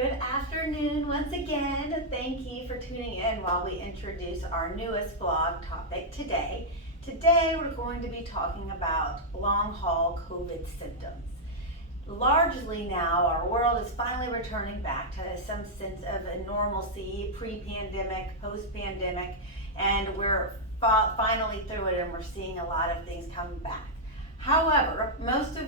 Good afternoon once again. Thank you for tuning in while we introduce our newest blog topic today. Today we're going to be talking about long haul COVID symptoms. Largely now our world is finally returning back to some sense of a normalcy, pre-pandemic, post-pandemic, and we're finally through it and we're seeing a lot of things come back. However, most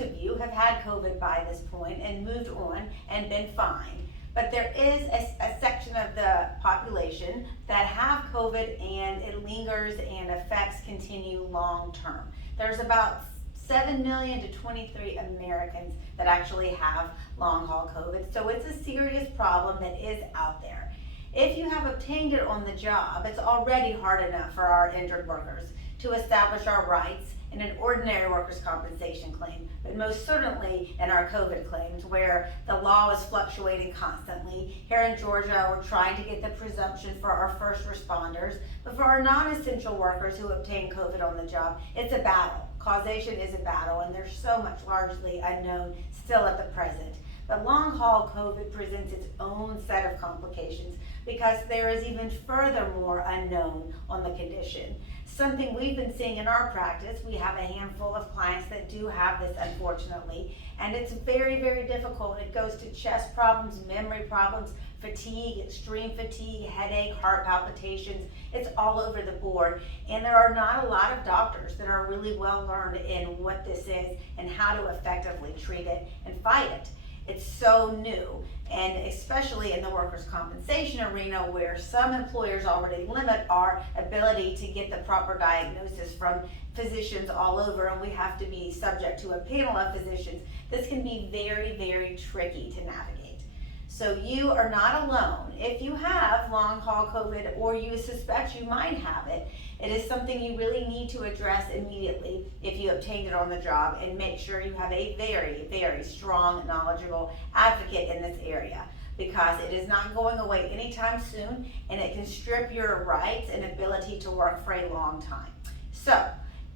of you have had COVID by this point and moved on and been fine. But there is a section of the population that have COVID and it lingers and effects continue long term. There's about 7 million to 23 Americans that actually have long haul COVID. So it's a serious problem that is out there. If you have obtained it on the job, it's already hard enough for our injured workers to establish our rights in an ordinary workers' compensation claim, but most certainly in our COVID claims where the law is fluctuating constantly. Here in Georgia, we're trying to get the presumption for our first responders, but for our non-essential workers who obtain COVID on the job, it's a battle. Causation is a battle, and there's so much largely unknown still at the present. But long haul COVID presents its own set of complications because there is even furthermore unknown on the condition. Something we've been seeing in our practice, we have a handful of clients that do have this unfortunately, and it's very, very difficult. It goes to chest problems, memory problems, fatigue, extreme fatigue, headache, heart palpitations. It's all over the board, and there are not a lot of doctors that are really well learned in what this is and how to effectively treat it and fight it. It's so new, and especially in the workers' compensation arena where some employers already limit our ability to get the proper diagnosis from physicians all over, and we have to be subject to a panel of physicians. This can be very, very tricky to navigate. So you are not alone. If you have long haul COVID or you suspect you might have it, it is something you really need to address immediately if you obtained it on the job, and make sure you have a very, very strong, knowledgeable advocate in this area, because it is not going away anytime soon and it can strip your rights and ability to work for a long time. So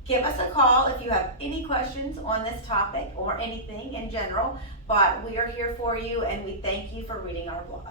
give us a call if you have any questions on this topic or anything in general, but we are here for you and we thank you for reading our blog.